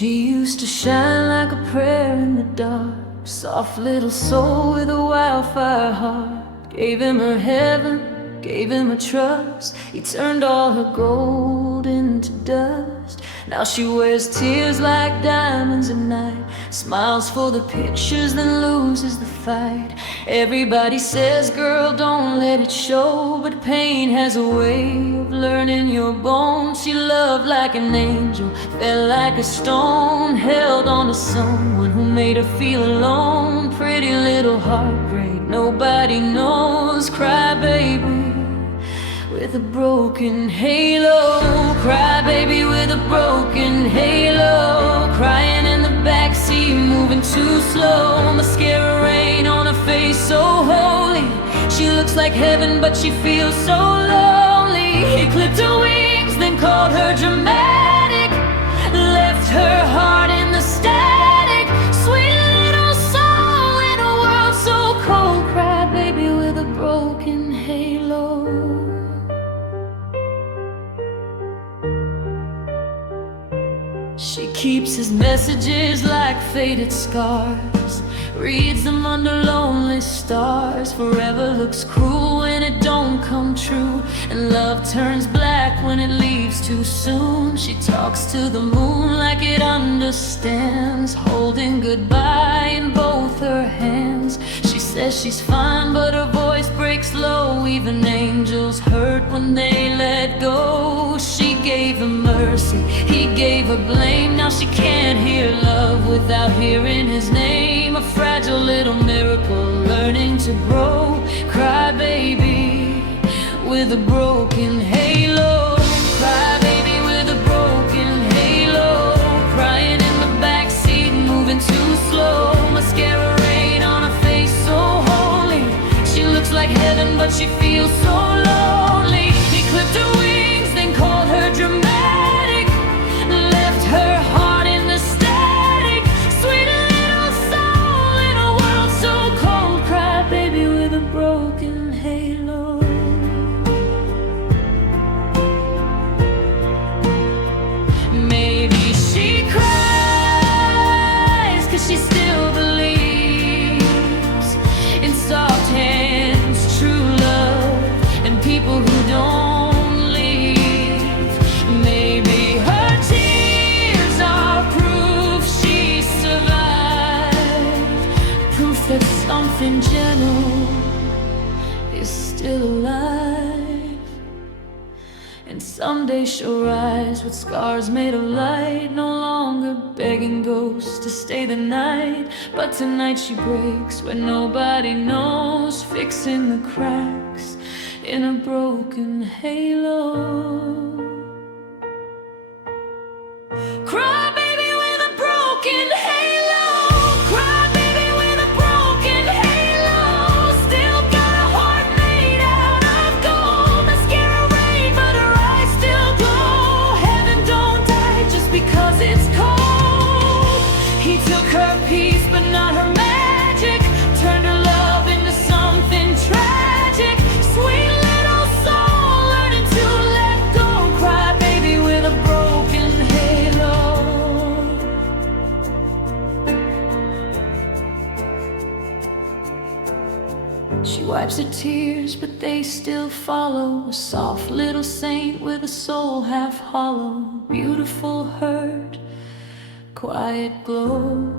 She used to shine like a prayer in the dark, soft little soul with a wildfire heart. Gave him her heaven, gave him her trust. He turned all her gold into dust. Now she wears tears like diamonds at night, smiles for the pictures, then loses the fight. Everybody says, girl, don't let it show, but pain has a way of learning your bones. She loved like an angel, felt like a stone, held on to someone who made her feel alone. Pretty little heartbreak nobody knows. Cry baby with a broken halo. Cry baby with a broken halo. Crying in the backseat, moving too slow. Mascara rain on her face, so holy. She looks like heaven, but she feels so lonely. He clipped her wings, then called her dramatic. Left her heart in the static. Sweet little soul in a world so cold. Cry baby with a broken halo. She keeps his messages like faded scars, reads them under lonely stars. Forever looks cruel when it don't come true, and love turns black when it leaves too soon. She talks to the moon like it understands, holding goodbye in both her hands. She says she's fine, but her voice breaks low. Even angels hurt when they let go. She gave him mercy, he gave her blame. Now she can't hear love without hearing his name. A fragile little miracle learning to grow. Cry baby with a broken halo. Cry baby with a broken halo. Crying in the backseat, moving too slow. Mascara rain on her face, so holy. She looks like heaven, but she feels so lonely. He clipped her wings, then called her dramatic. Left her heart in the static. Sweet little soul in a world so cold. Cry baby with a broken halo. Maybe she cries 'cause she still believes in soft hands, true love, and people who don't leave. Maybe her tears are proof she survived, proof that something gentle is still alive. And someday she'll rise with scars made of light, no longer begging ghosts to stay the night. But tonight she breaks where nobody knows, fixing the cracks in a broken halo. Cry baby with a broken halo. Cry baby with a broken halo. Still got a heart made out of gold. Mascara rain, but her eyes still glow. Heaven don't die just because it's cold. He took her peace but not her magic, turned her love into something tragic. Sweet little soul learning to let go. Cry baby with a broken halo. She wipes her tears, but they still follow. A soft little saint with a soul half hollow. Beautiful hurt, quiet glow.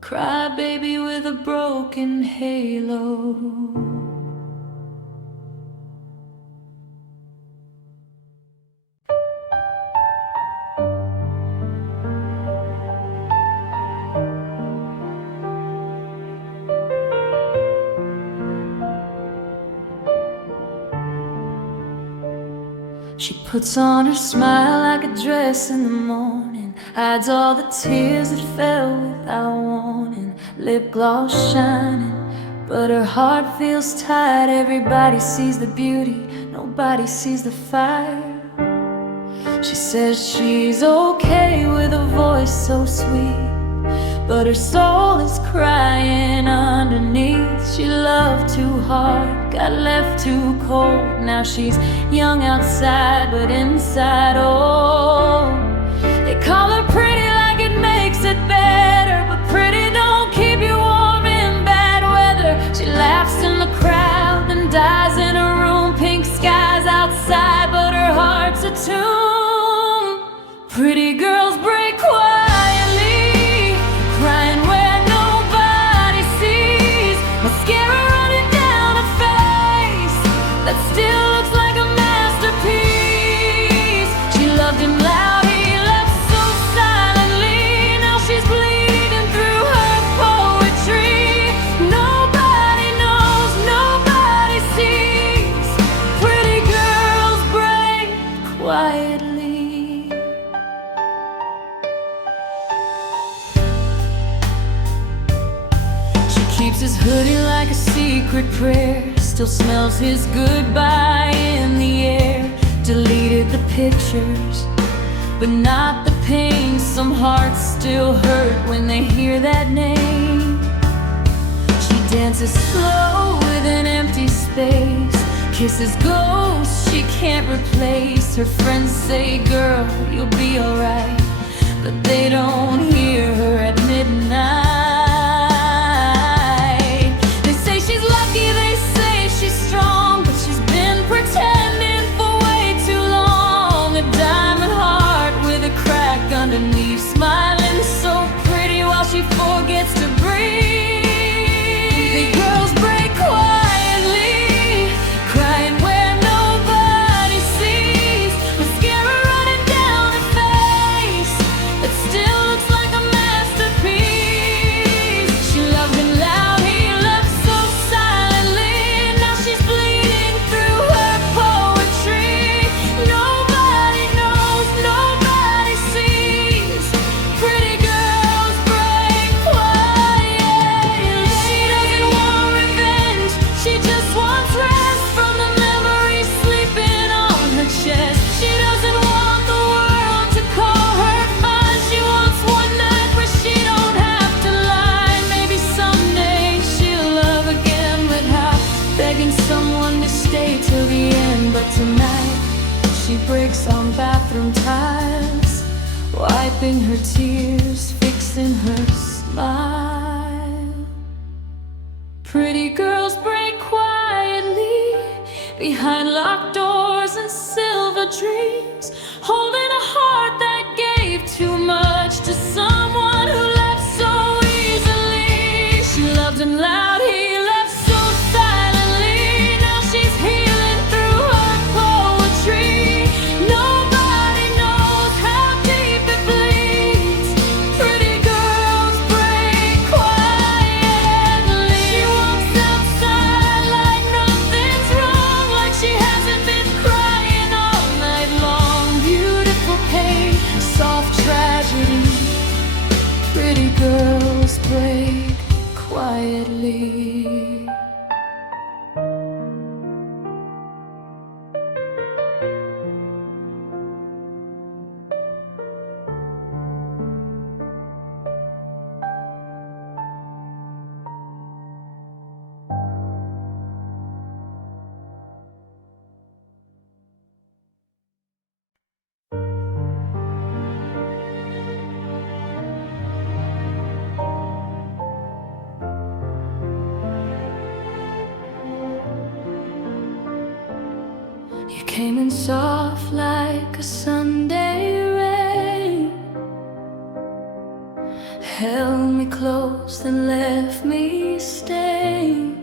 Cry baby with a broken halo. She puts on her smile like a dress in the morning, hides all the tears that fell without warning. Lip gloss shining, but her heart feels tired. Everybody sees the beauty, nobody sees the fire. She says she's okay with a voice so sweet, but her soul is crying underneath. She loved too hard, got left too cold. Now she's young outside, but inside old. They call her pretty like it makes it better, but pretty don't keep you warm in bad weather. She laughs in the crowd and dies in a room. Pink skies outside, but her heart's a tomb. Pretty girls break quietly, crying where nobody sees. Mascara running down her face that still looks like a masterpiece. She loved him loud, he left so silently. Now she's bleeding through her poetry. Nobody knows, nobody sees. Pretty girls break quietly. Keeps his hoodie like a secret prayer, still smells his goodbye in the air. Deleted the pictures, but not the pain. Some hearts still hurt when they hear that name. She dances slow with an empty space, kisses ghosts she can't replace. Her friends say, girl, you'll be alright, but they don't hear her at midnight. Underneath, smiling so pretty while she forgets to breathe. The girls break quietly, crying where nobody sees. Mascara running down her face that still looks like a masterpiece. She loved him loud, he left so silently. Now she's bleeding through her poetry. Nobody knows, nobody sees. Pretty girls break quietly. She doesn't want revenge, she just wants rest from the memories sleeping on her chest. She doesn't want the world to call her fine. She wants one night where she don't have to lie. Maybe someday she'll love again without begging someone to stay till the end. But tonight she breaks on bathroom tiles, wiping her tears, fixing her smile. Pretty girls break quietly behind locked doors and silver dreams, holding a heart that gave too much to someone who left so easily. She loved him loud, he left so silently. Now she's healing through her poetry. Nobody knows how deep it bleeds. Pretty girls break quietly. She walks outside like nothing's wrong, like she hasn't been crying all night long. Beautiful pain, soft tragedy. Pretty girls break quietly. You came in soft like a Sunday rain, held me close and left me stained.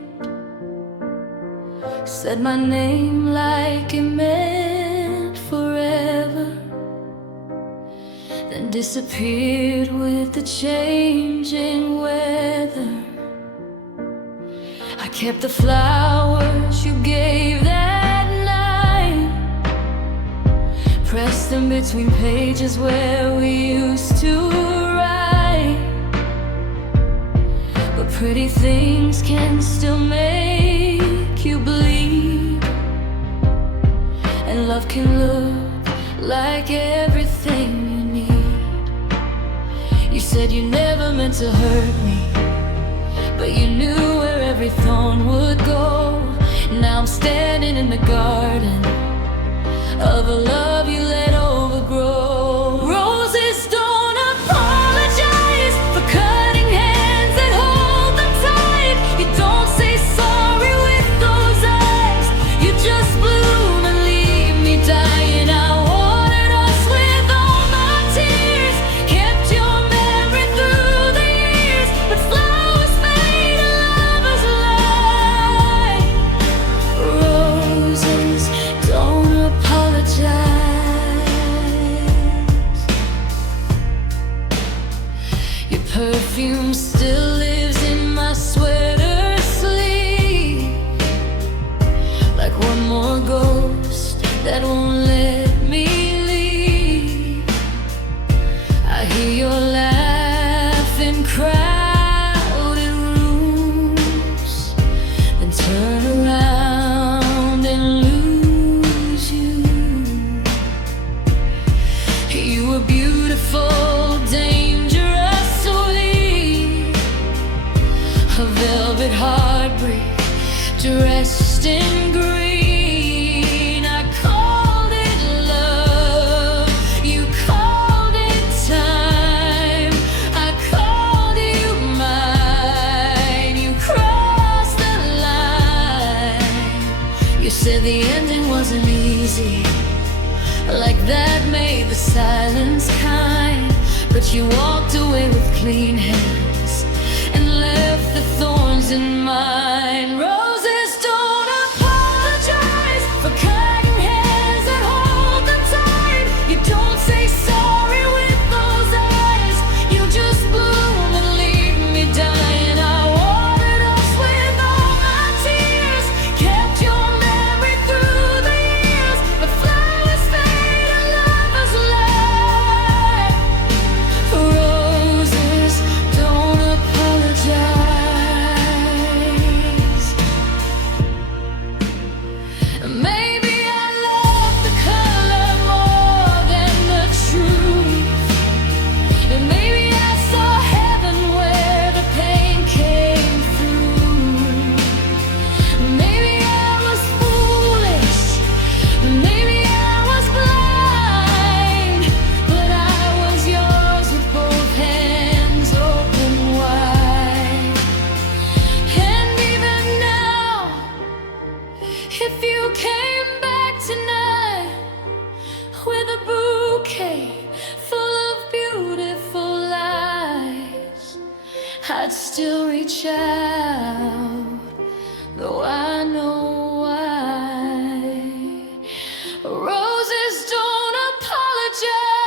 Said my name like it meant forever, then disappeared with the changing weather. I kept the flowers you gave that night, pressed them between pages where we used to write. But pretty things can still make you bleed, and love can look like everything you need. You said you never meant to hurt me, but you knew where every thorn would go. Now I'm standing in the garden of a love you let overgrow. Roses don't apologize for cutting hands that hold them tight. You don't say sorry with those eyes. You just bloom and leave me dying. I watered us with all my tears, kept your memory through the years, but flowers fade and lovers lie. Roses don't apologize. Your perfume still lives in my sweater sleeve, like one more ghost that won't let me leave. I hear your laugh in crowded rooms, then turn around and lose you. You were beautiful, dangerous, sweet, a velvet heartbreak dressed in green. I called it love, you called it time. I called you mine, you crossed the line. You said the ending wasn't easy, like that made the silence kind, but you walked away with clean hands and left the thorns in mine. Roses don't apologize for cutting hands that hold them tight. You don't say sorry with those eyes. You just bloom and leave me dying. I watered us with all my tears, kept your memory through the years, but flowers fade and lovers lie. Roses don't apologize. Maybe I love the color more than the truth, and maybe I saw heaven where the pain came through. Maybe I was foolish, maybe I was blind, but I was yours with both hands open wide. And even now, if you came back tonight with a bouquet full of beautiful lies, I'd still reach out, though I know why. Roses don't apologize.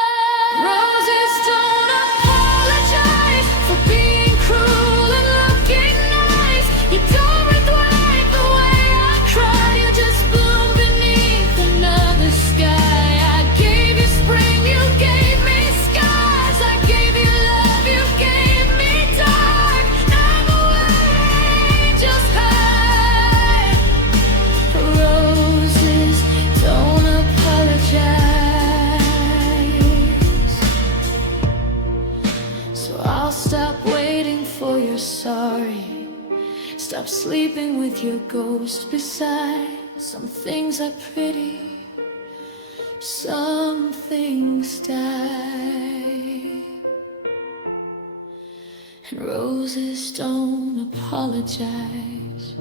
Roses don't apologize for being cruel and looking nice. You don't regret the way I cried. You just bloom beneath another sky. I gave you spring, you gave me skies. I gave you love, you gave me dark. Now the way just high. Roses don't apologize. So I'll stop waiting for your sorry, stop sleeping with your ghost beside. Some things are pretty, some things die, and roses don't apologize.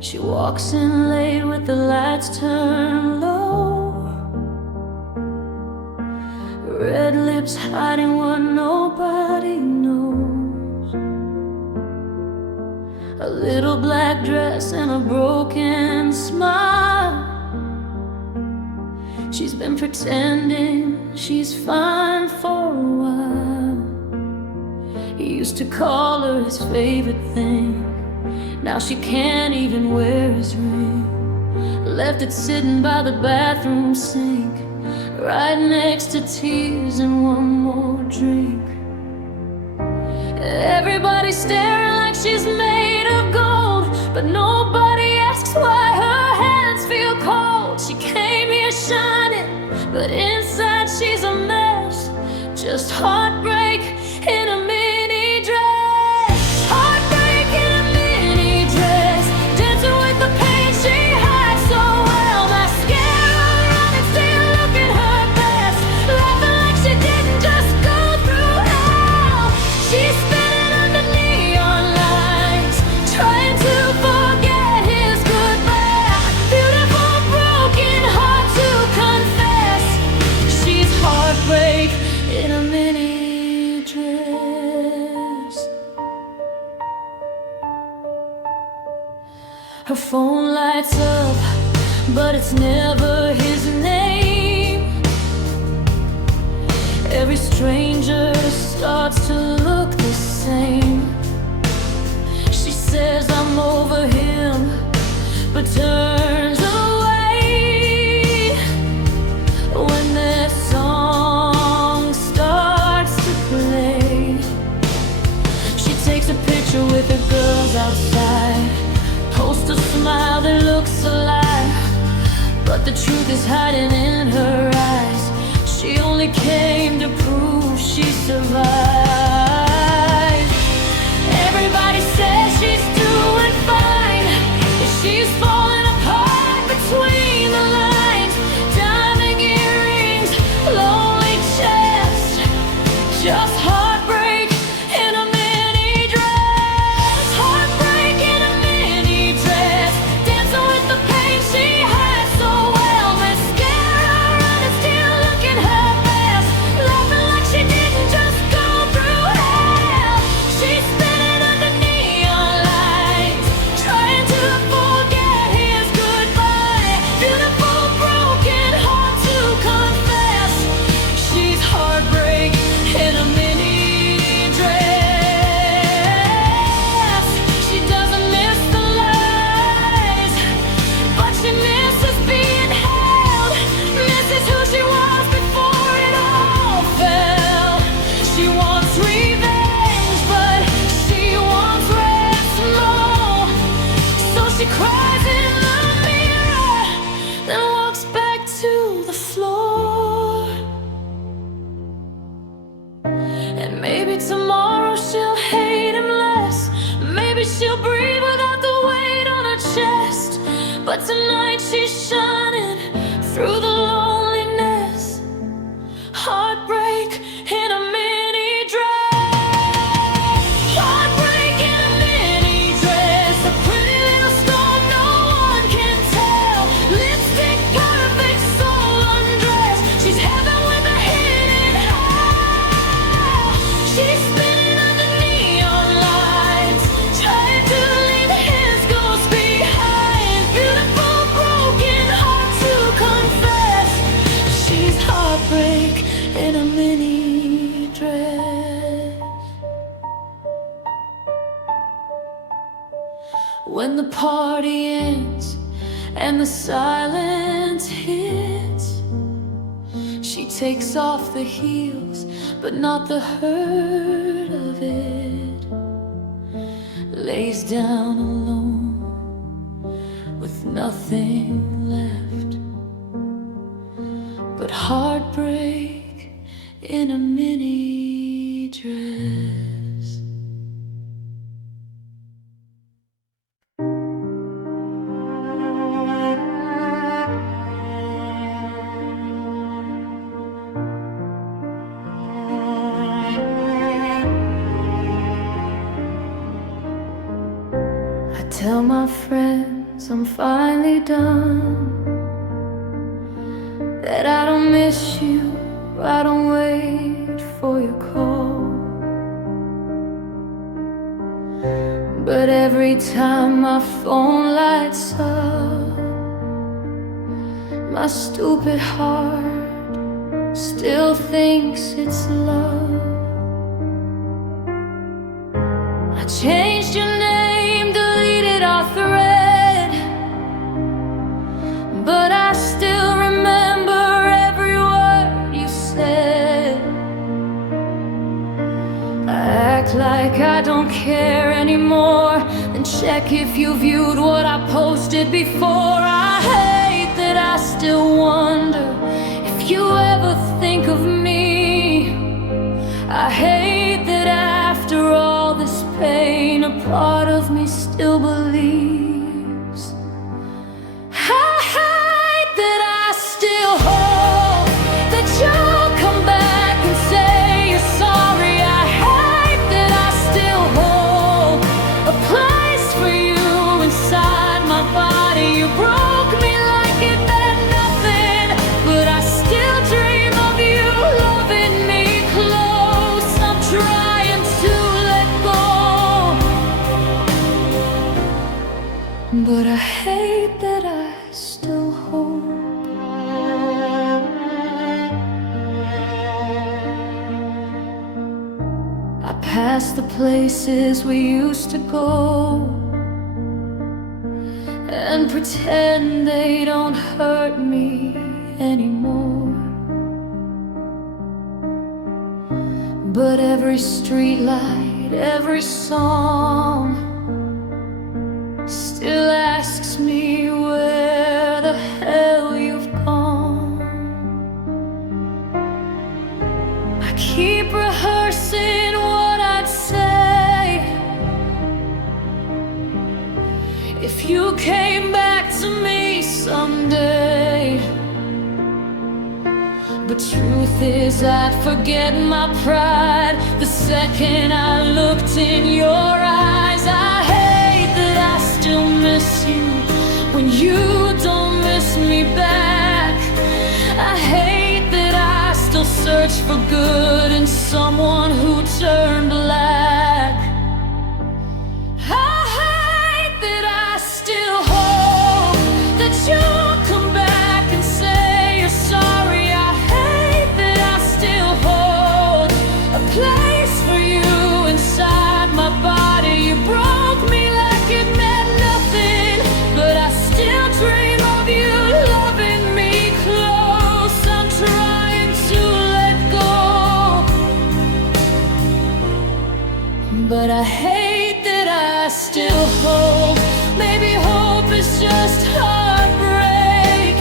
She walks in late with the lights turned low, red lips hiding what nobody knows, a little black dress and a broken smile. She's been pretending she's fine for a while. He used to call her his favorite thing, now she can't even wear his ring. left it sitting by the bathroom sink, right next to tears and one more drink. Everybody's staring like she's made of gold, but nobody asks why her hands feel cold. She came here shining, but inside she's a mess, just heartbreak in a mini dress. Heartbreak in a mini dress, dancing with the pain she hides so well. Mascara running, still looking her best, laughing like she didn't just go through hell. She's spinning under neon lights, trying to forget his goodbye. Beautiful, broken heart to confess. She's heartbreak in a mini dress. Her phone lights up, but it's never his name. Every stranger starts to look the same. She says I'm over him, but turns away when their song starts to play. She takes a picture with the girls outside, posts a smile that looks alive, but the truth is hiding in her eyes. She only came to prove she survived. Everybody says she's doing fine, but she's falling apart between the lines. Diamond earrings, lonely chest, just heartbreak in a mini dress. Heartbreak in a mini dress, dancing with the pain she hides so well. Mascara running, still looking her best, laughing like she didn't just go through hell. She's spinning under neon lights, trying to forget his goodbye. Beautiful, broken heart to confess. She's heartbreak in a mini dress. She doesn't miss the lies, but she misses being held, misses who she was before it all fell. She wants revenge, but she wants rest more. So she cries in the mirror, then walks back to the floor. And maybe tomorrow she'll hate him less, maybe she'll breathe without the weight on her chest. But tonight she's shining through the loneliness. Heartbreak in a mini dress. Heartbreak in a mini dress, a pretty little storm no one can tell. Lipstick perfect, soul undressed. She's heaven with a hidden hell. She's spinning under neon lights, trying to leave his ghost behind. Beautiful, broken heart to confess. She's heartbreak in a mini dress. When the party ends and the silence hits, she takes off the heels, but not the hurt of it. Lays down alone with nothing left but heartbreak in a mini dress. I tell my friends I'm finally done, that I don't miss you, I don't wait for your call. But every time my phone lights up, my stupid heart still thinks it's love. I changed your name, deleted our thread, like I don't care anymore, then check if you viewed what I posted before. I hate that I still wonder if you ever think of me. I hate that after all this pain, a part of me still believes. I hate that I still hope that you'll come back and say you're sorry. I hate that I still hold a place for you inside my body. You broke me like it meant nothing, but I still dream of you loving me close. I'm trying to let go, but I hate that I still hope. I pass the places we used to go and pretend they don't hurt me anymore. But every streetlight, every song still asks me where the hell you've gone. I keep rehearsing what I'd say if you came back to me someday. But truth is I'd forget my pride the second I looked in your eyes. I hate that I still miss you when you don't miss me back. I hate that I still search for good in someone who turned black. I hate that I still hope that you'll come back and say you're sorry. I hate that I still hold a place for you inside my body. You broke me like it meant nothing, but I still dream of you loving me close. I'm trying to let go, but I hate that I still hope. Maybe hope is just heartbreak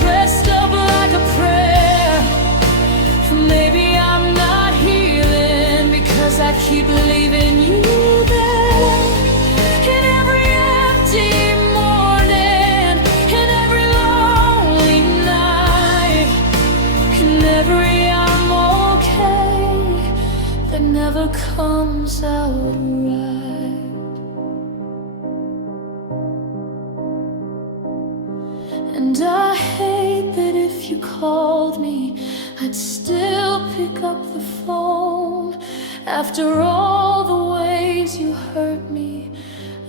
dressed up like a prayer. Maybe I'm not healing because I keep leaving you there. In every empty morning, in every lonely night, in every I'm okay that never comes out right. And I hate that if you called me, I'd still pick up the phone. After all the ways you hurt me,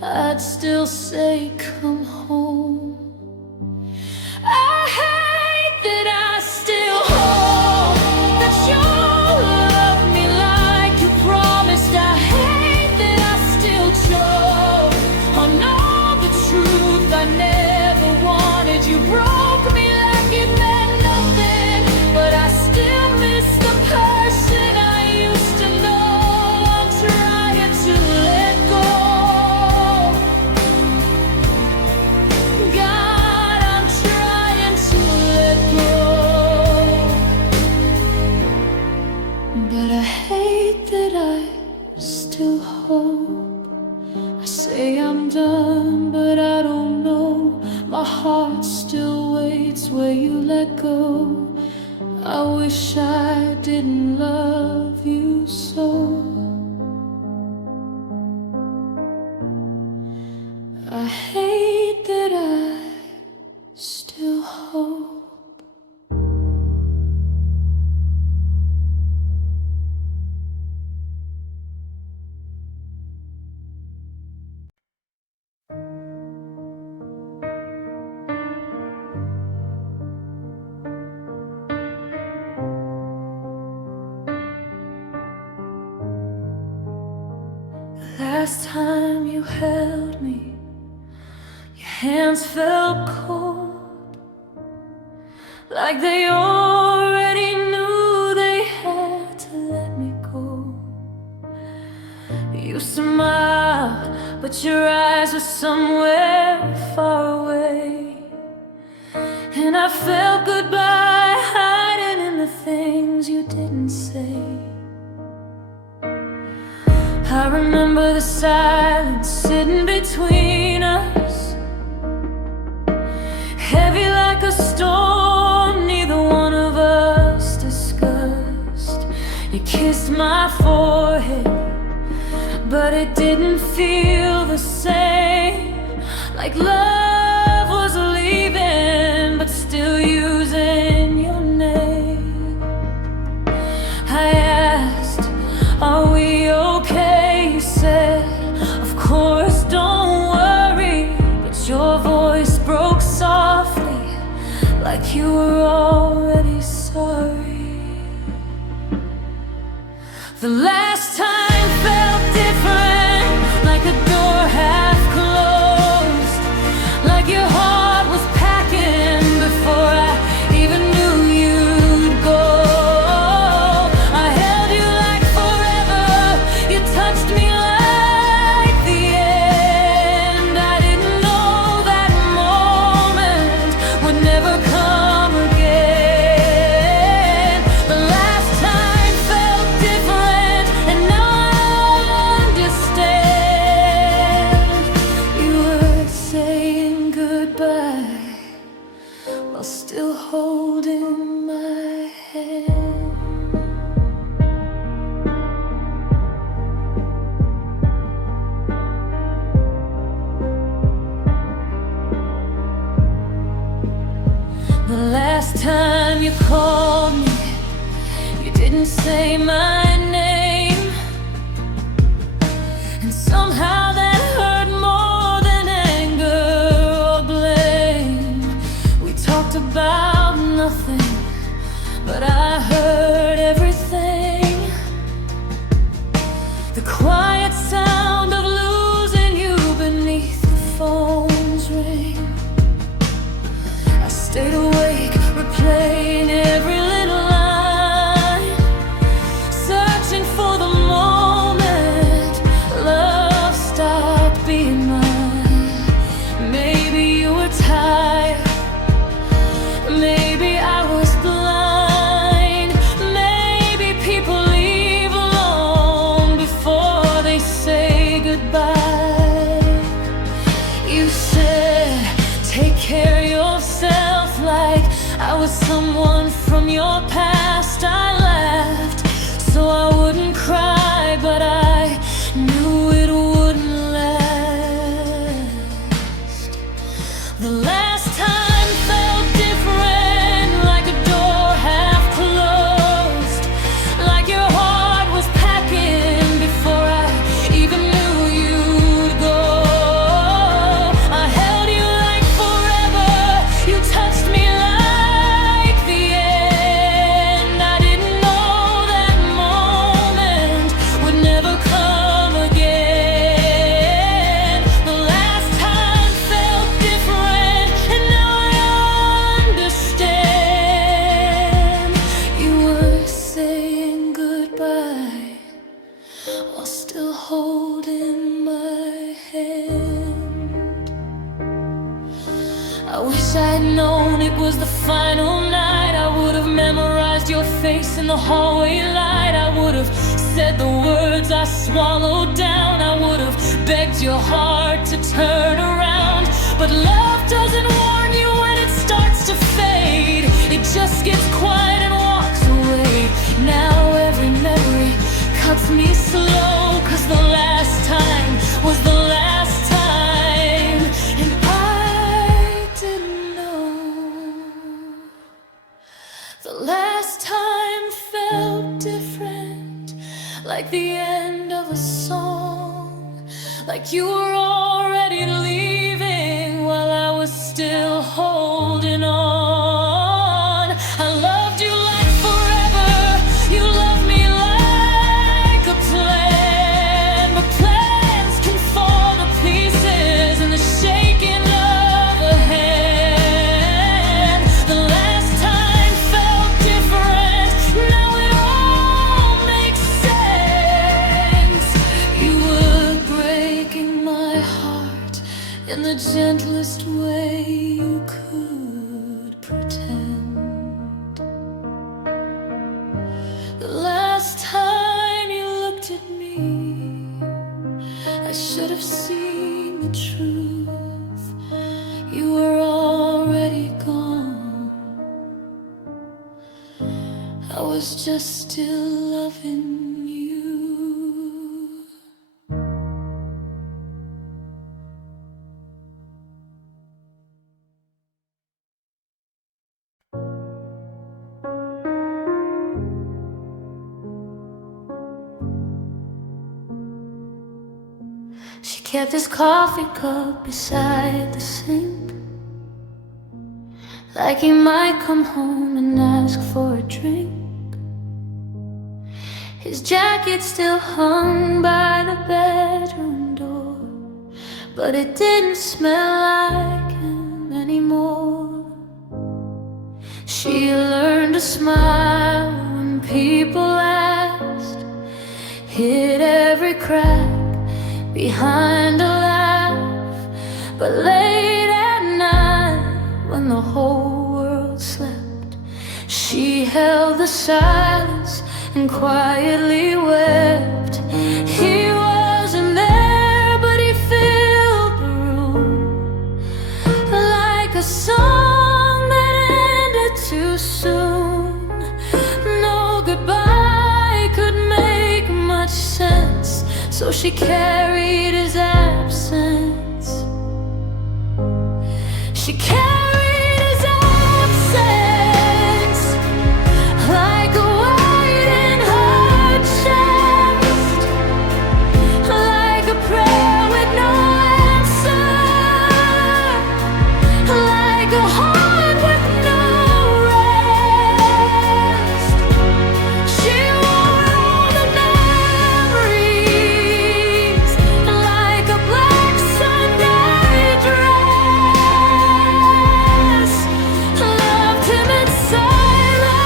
I'd still say come home. I hate that I still hope that you'll love me like you promised. I hate that I still choke on all the truth I never wanted. You broke me like it meant nothing, but I still miss the person I used to know. I'm trying to let go. God, I'm trying to let go, but I hate that I still hope. I say I'm done, but I don't know. My heart still waits where you let go. I wish I didn't love you so. I hate that I still hope. Last time you held me, your hands felt cold, like they already knew they had to let me go. You but your eyes were somewhere far away. And I felt goodbye hiding in the things you didn't say. I remember the silence sitting between us, heavy like a storm neither one of us discussed. You kissed my forehead, but it didn't feel the same. Like love was leaving, but still using your name. I asked, are we okay? You said, of course, don't worry. But your voice broke softly, like you were already sorry. The last time felt different, like a door half closed, like your heart was packing before I even knew you'd go. I held you like forever, you touched me like the end. I didn't know that moment would never come again. The last time felt different, and now I understand. You were saying goodbye while still holding my hand. The last time you called me, you didn't say my name, and somehow that hurt more than anger or blame. We talked about nothing, but I heard everything. The quiet sound of losing you beneath the phone's ring. I stayed awake, replaying every little line, searching for the moment love stopped being mine. Maybe you were tired, maybe I was blind, maybe people leave alone before they say goodbye. You said, take care of yourself, like I was someone from your past. I laughed so I wouldn't cry, but I knew it wouldn't last. The last time felt different, like a door half closed, like your heart was packing before I even knew you'd go. I held you like forever, you touched me like the end. I didn't know that moment would never come again. The last time felt different, and now I understand. You were saying goodbye while still holding my hand. I wish I'd known it was the final night. I would have memorized your face in the hallway light. I would have said the words I swallowed down. I would have begged your heart to turn around. But love doesn't warn you when it starts to fade. It just gets quiet and walks away. Now every memory cuts me slow, 'cause the last time was the last time, and I didn't know. The last time felt different, like the end of a song, like you were already leaving while I was still holding on. I loved you like forever, you loved me like a plan, but plans can fall to pieces in the shaking of a hand. The last time felt different, now it all makes sense. You were breaking my was just still loving you. She kept his coffee cup beside the sink, like he might come home and ask for a drink. His jacket still hung by the bedroom door, but it didn't smell like him anymore. She learned to smile when people asked, hid every crack behind a laugh. But late at night, when the whole world slept, she held the silence and quietly wept. He wasn't there, but he filled the room, like a song that ended too soon. No goodbye could make much sense, so she carried his absence. She carried his absence like a weight in her chest, like a prayer with no answer, like a heart with no rest. She wore all the memories like a black Sunday dress. Loved him in silence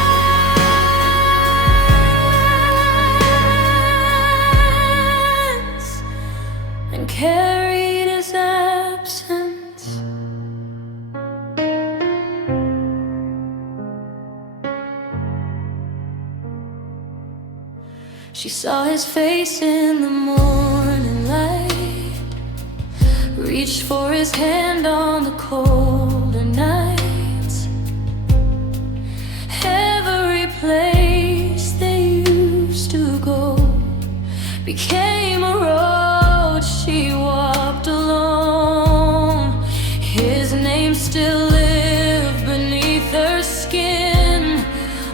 and carried his absence. She saw his face in the morning light, reached for his hand on the colder nights. Every place they used to go became a road she walked alone. His name still lived beneath her skin,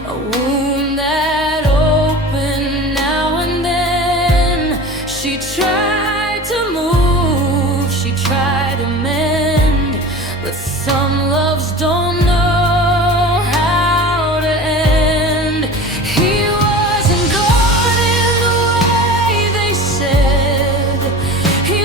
a wound that opened now and then. She tried to move, she tried to mend, but some loves don't know how to end. He wasn't gone in the way they said. He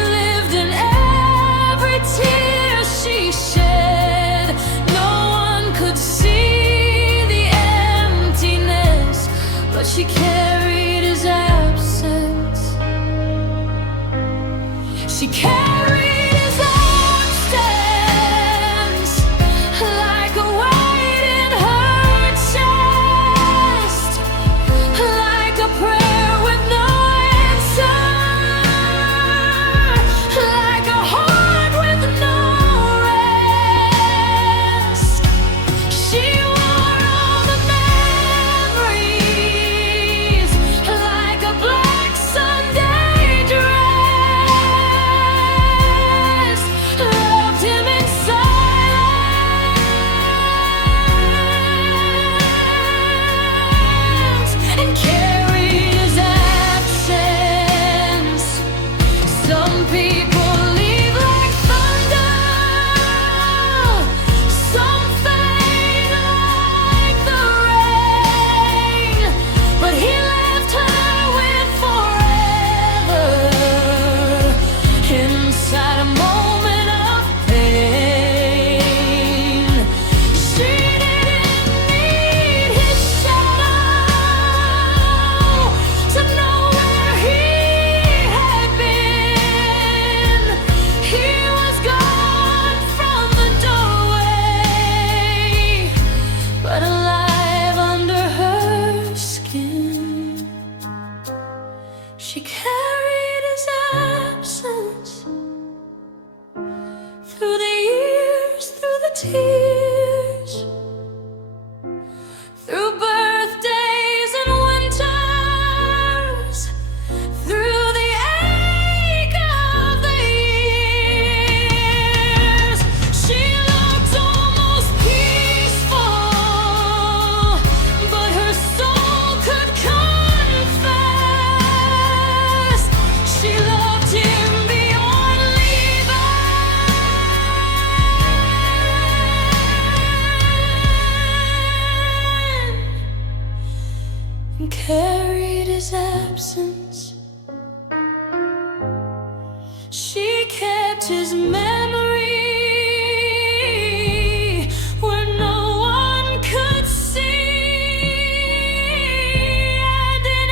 carried his absence. She kept his memory where no one could see, and in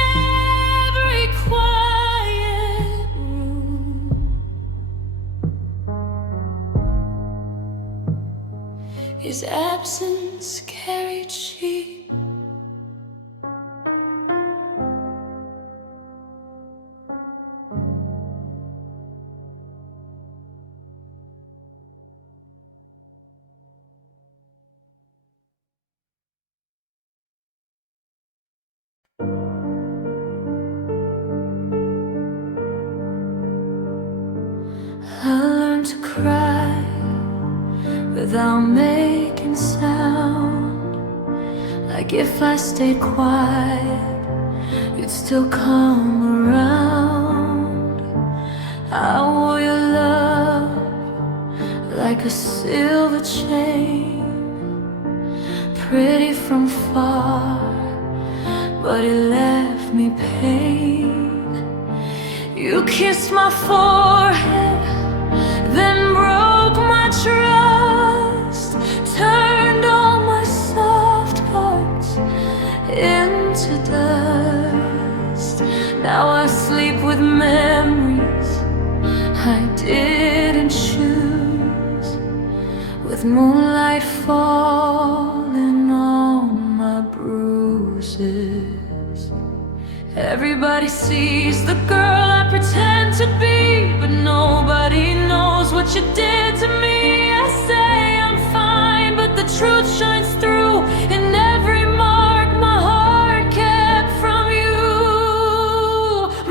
every quiet room his absence carried she. I learned to cry without making sound, like if I stayed quiet, you'd still come around. I wore your love like a silver chain, pretty from far, but it left me pain. You kissed my forehead, then broke my trust, turned all my soft parts into dust. Now I sleep with memories I didn't choose, with moonlight falling on my bruises. Everybody sees the girl I pretend to be, but nobody knows what you did to me. I say I'm fine, but the truth shines through in every mark my heart kept from you.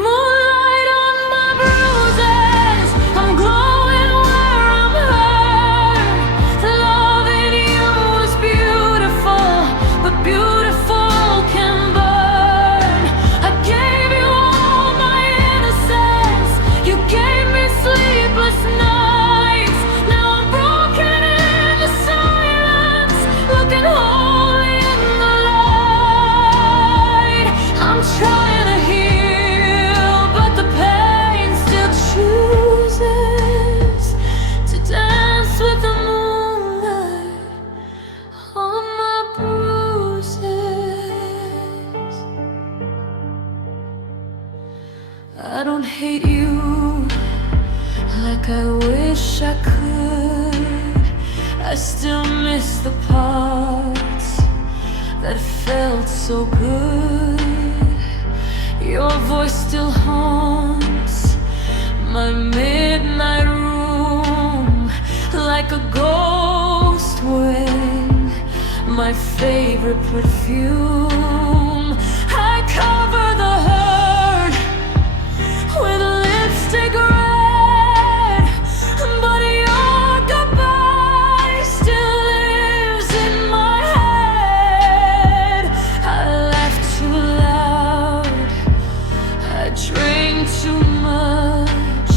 Moonlight on my bruises, I'm glowing where I'm hurt. Loving you was beautiful, but beautiful can burn. I gave you all my innocence, you gave me sleepless nights. Now I'm broken in the silence, looking holy in the light. I'm trying to heal, but the pain still chooses to dance with the moonlight on my bruises. I don't hate you like I wish I could. I still miss the parts that felt so good. Your voice still haunts my midnight room like a ghost wind, my favorite perfume. I cover the hurt with lipstick red, but your goodbye still lives in my head. I laughed too loud, I drank too much,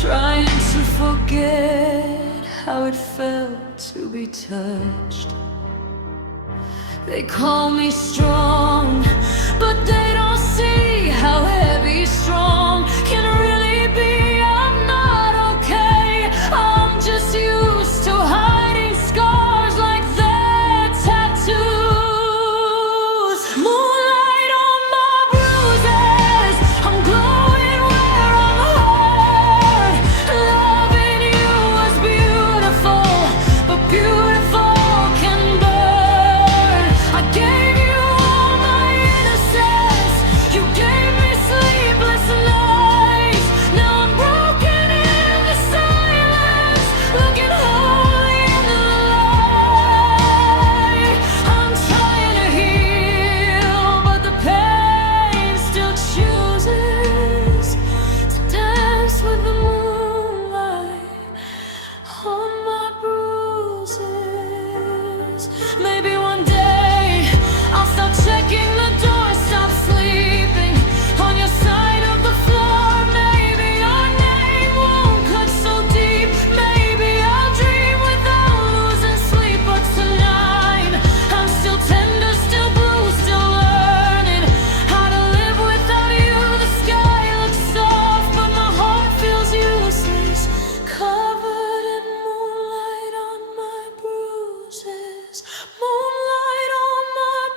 trying to forget how it felt to be touched. They call me strong, but they don't see how heavy strong can really be. I'm not okay, I'm just used to hiding scars like their tattoos. Moonlight on my bruises, I'm glowing where I'm hurt. Loving you was beautiful, but beautiful can burn. I gave you all my innocence,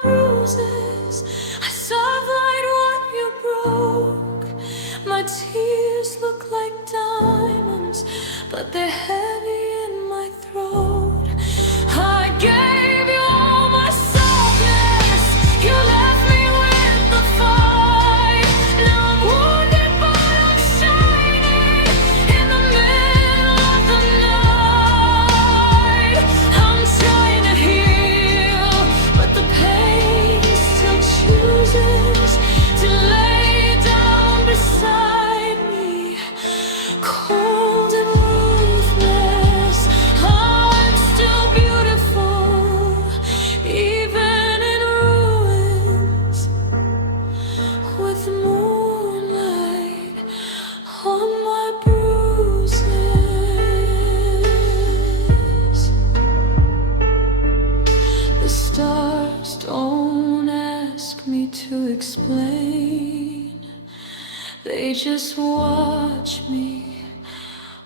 bruises. I survived what you broke. My tears look like diamonds, but they're heavy in my throat. I gave you all my softness. You left me with the fight. Now I'm wounded, but I'm shining in the middle of the night. I'm trying to heal, but the pain still chooses to lay down beside me, cold and ruthless. I'm still beautiful, even in ruins, with moonlight on my bruises. The stars don't ask me to explain, they just watch me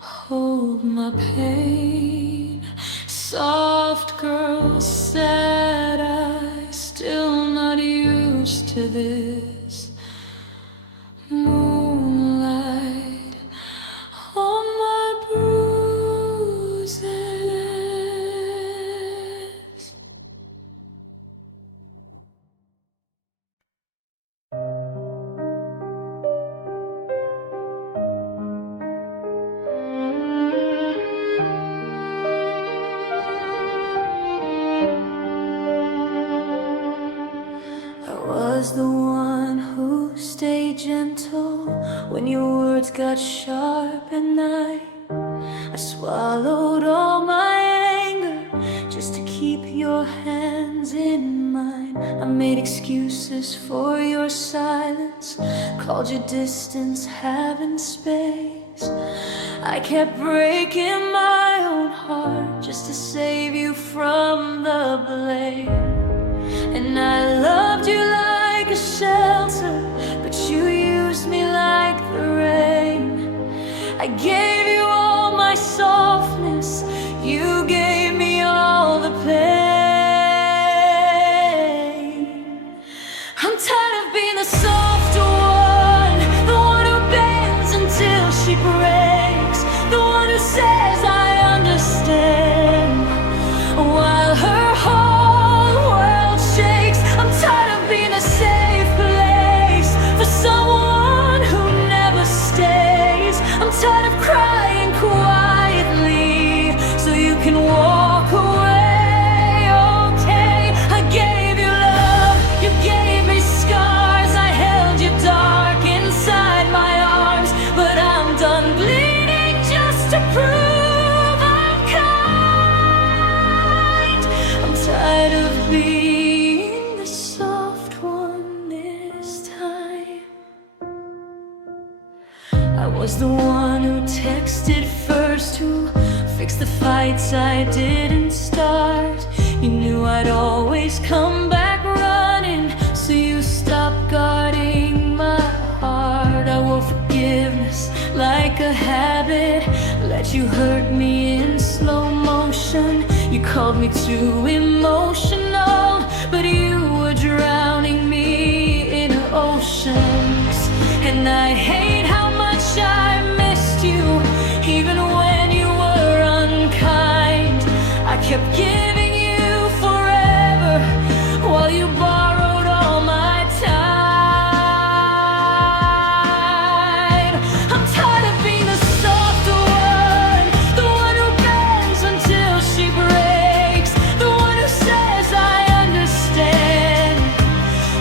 hold my pain. Soft girl, sad eyes, still not used to this. Moonlight on my bruises. I was the one who stayed gentle when your words got sharp at night. I swallowed all my anger just to keep your hands in mine. I made excuses for your silence, called your distance having space. I kept breaking my own heart just to save you from the blame. And I loved you like a shelter, but you used me like the rain. I gave you all my softness, you gave me all the pain. I'm tired of being the soft one, the one who bends until she breaks, the one who says I understand while her whole world shakes. I'm tired of being a safe place for someone who never stays. I'm tired of crying quietly so you can walk away. Okay, I gave you love, you gave me scars, I held you dark inside my arms, but I'm done bleeding just to prove I'm kind. I'm tired of being the soft one this time. I was the one who texted first, who fixed the fights I didn't start. You knew I'd always come back running, so you stopped guarding my heart. I wore forgiveness like a habit, let you hurt me in slow motion. You called me too emotional, but you were drowning me in oceans. And I hate how much I missed you, even when you were unkind. I kept giving you forever while you borrowed all my time. I'm tired of being the soft one, the one who bends until she breaks, the one who says I understand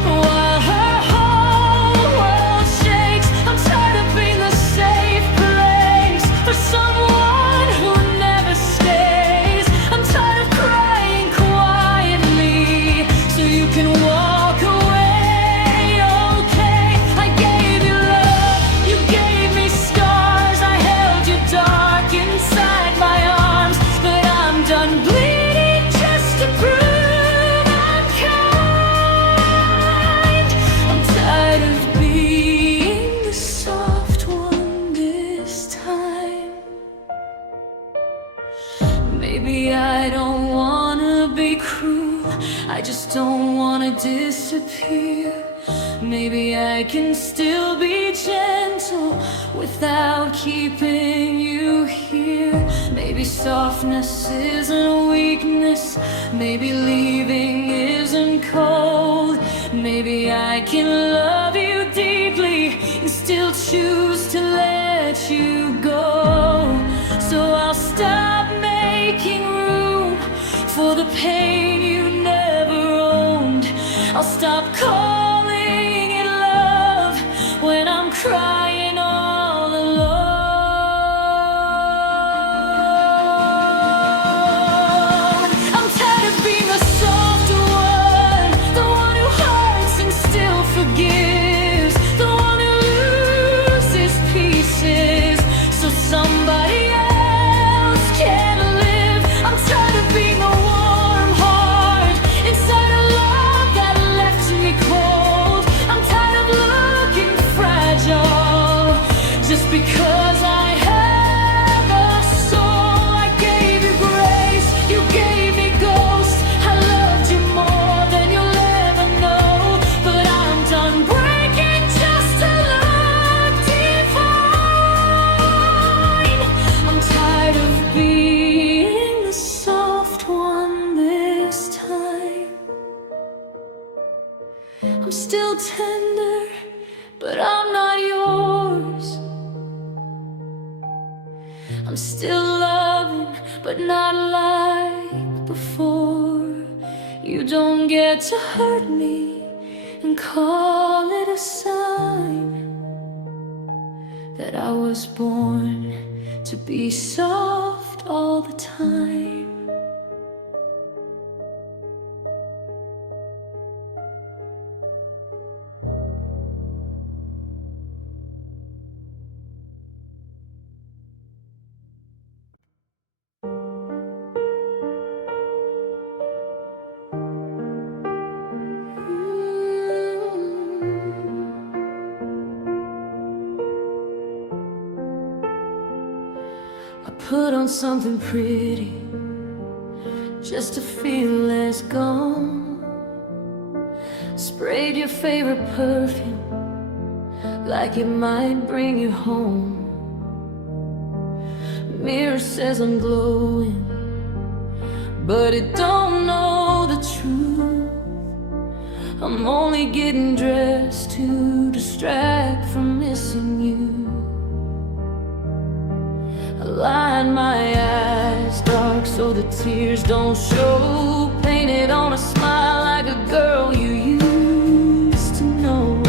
while her whole world shakes. I'm tired of being the safe place for someone who never stays. I'm tired of crying just don't wanna disappear. Maybe I can still be gentle without keeping you here. Maybe softness isn't weakness, maybe leaving isn't cold. Maybe I can love you deeply and still choose to let you go. So I'll stop making room for the pain you never owned. I'll stop calling it love when I'm crying all alone. I'm tired of being a soft one, the one who hurts and still forgives, the one who loses pieces so somebody else can live. I'm tired of being a warm heart inside a love that left me cold. I'm tired of looking fragile just because I have a soul. I gave you grace, you gave me ghosts. I loved you more than you'll ever know. But I'm done breaking just to look divine. I'm tired of being the soft one this time. I'm still tender, but I'm not yours. I'm still loving, but not like before. You don't get to hurt me and call it a sign that I was born to be soft all the time. I put on something pretty just to feel less gone. Sprayed your favorite perfume like it might bring you home. Mirror says I'm glowing, but it don't know the truth. I'm only getting dressed to distract from missing you. I line my eyes dark so the tears don't show. Painted on a smile like a girl you used to know.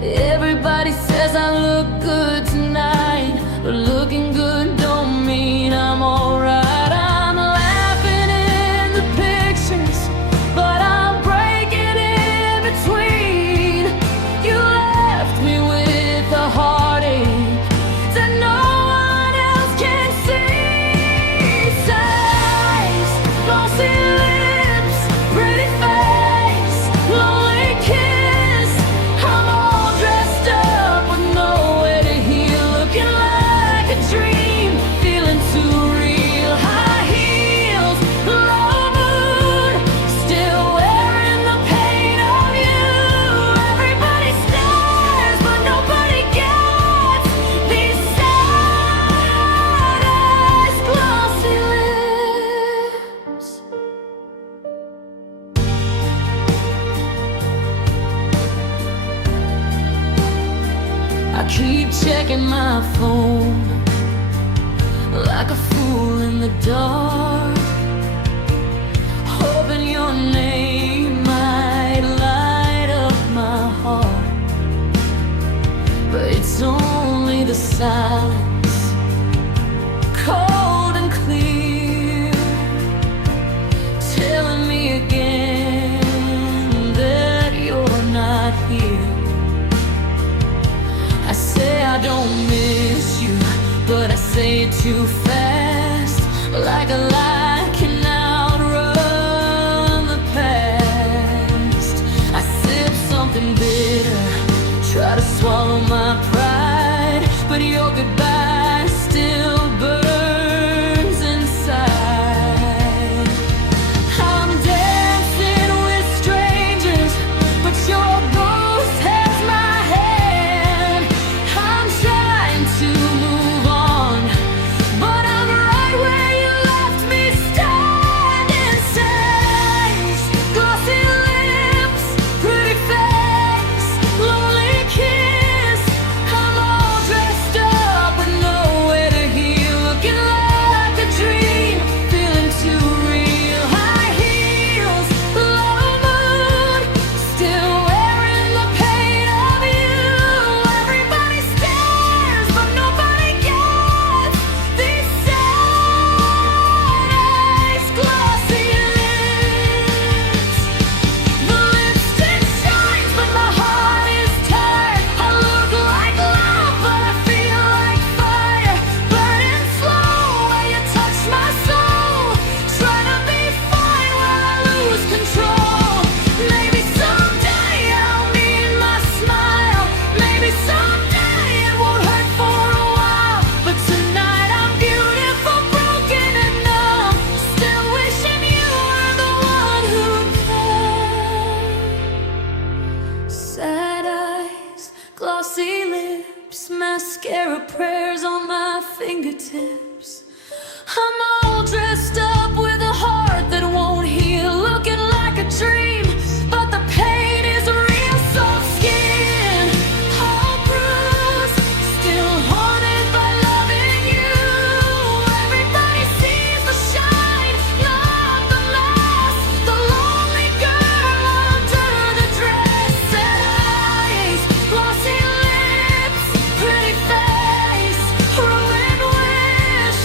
Everybody says I look good tonight, but looking good don't mean I'm alright. I'm laughing in the pictures, but I'm breaking in between. You left me with a heartache that no one else can see. Sighs, glossy lips, pretty face, lonely kiss. I'm all dressed up with nowhere to heal, looking like a dream, feeling too real. High heels, low mood, still wearing the pain of you. Everybody stares, but nobody gets these sad eyes, glossy lips. I keep checking my phone like a fool in the dark, hoping your name might light up my heart. But it's only the silence, cold and clear, telling me again that you're not here. I say I don't miss you, but I say it too fast, like a lie can outrun the past. I sip something bitter, try to swallow my pride, but your goodbye still burns inside. her prayers on my fingertips. I'm all dressed up with a heart that won't heal, looking like a dream, but the pain is real soft skin. All bruised, still haunted by loving you. Everybody sees the shine, not the mask. The lonely girl under the dress. Sad eyes, glossy lips, pretty face, ruined wish.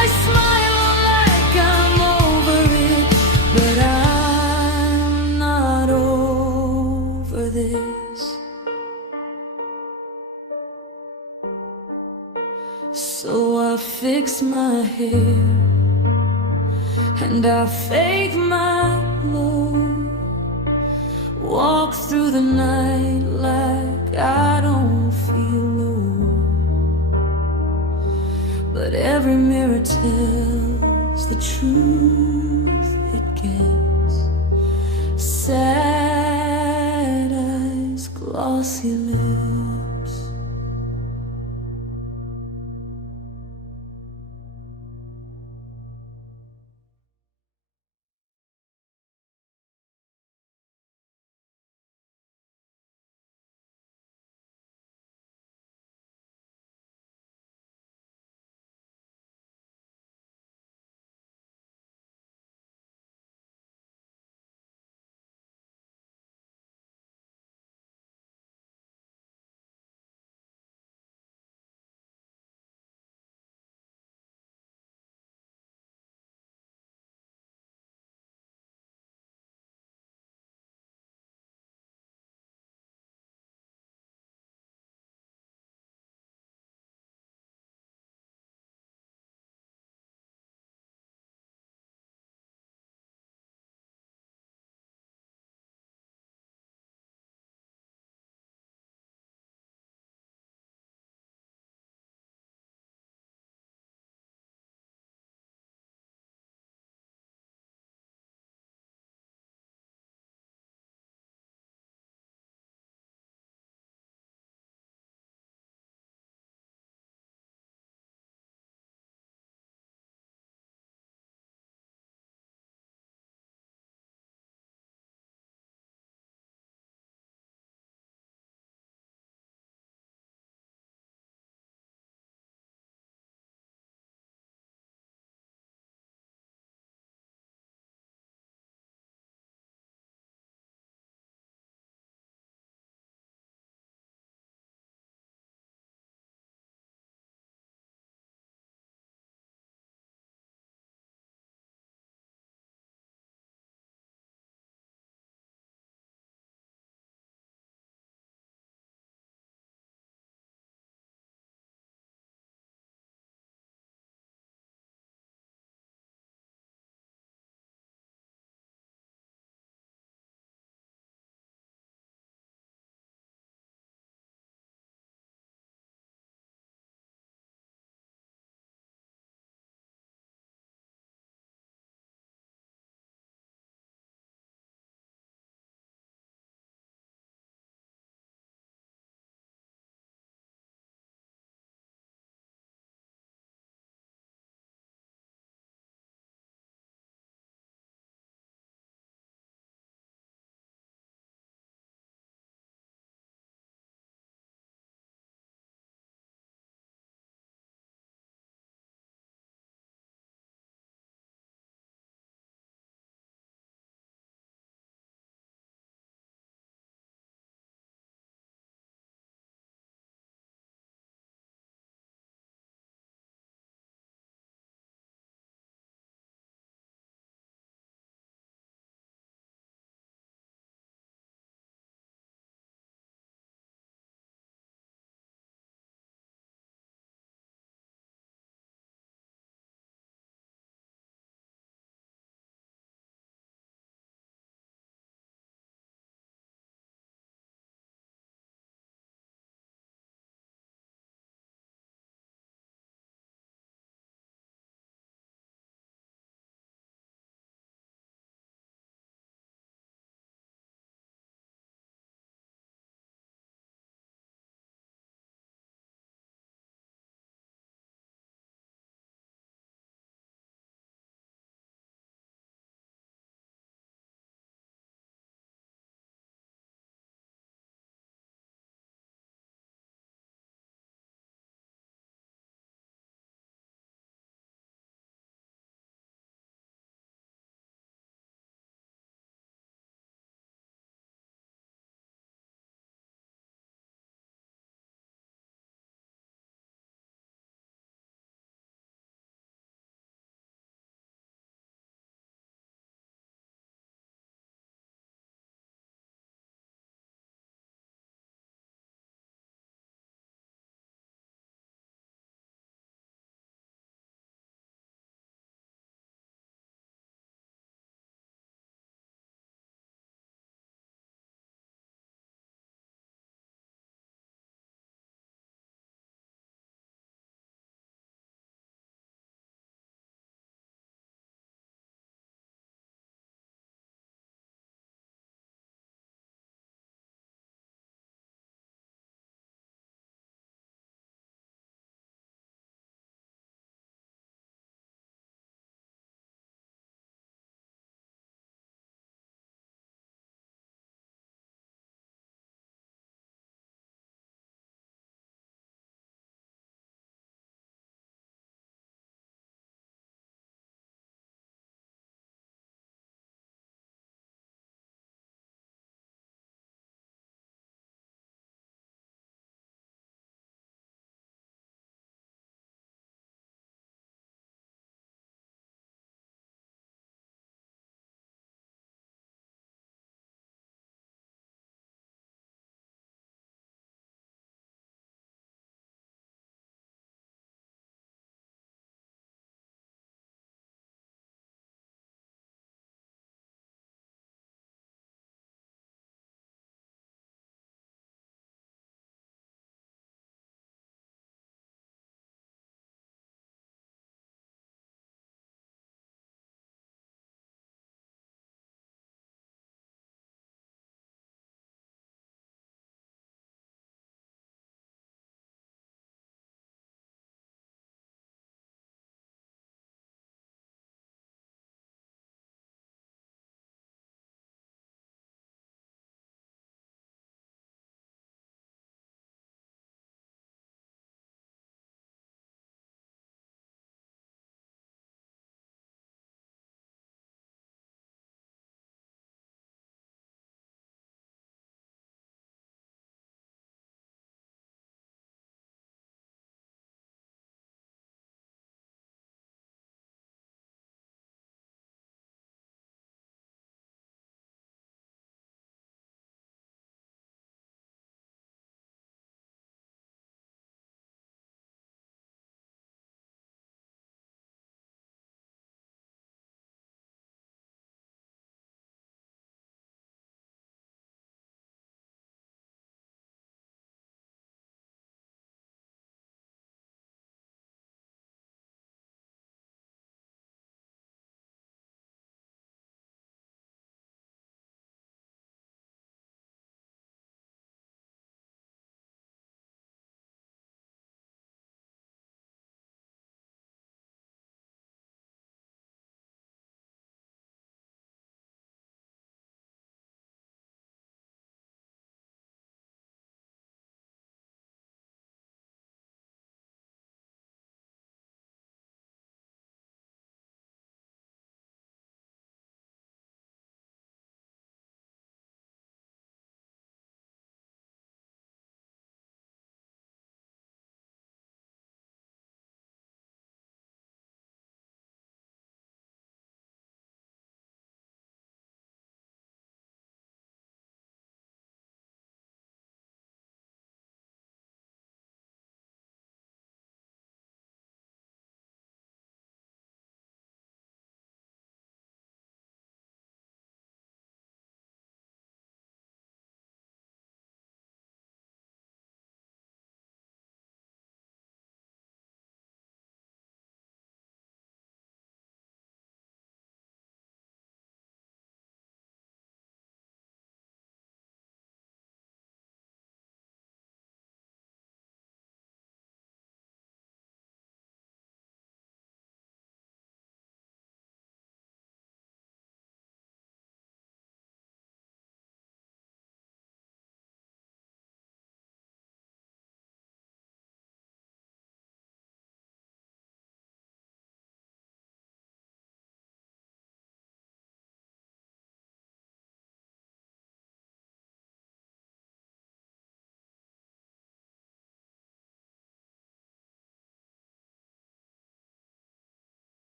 I smile like I'm over it, but I'm not over this. So I fix my hair and I fake my glow, walk through the night like I don't feel low. But every mirror tells the truth it gets. Sad eyes, glossy lips.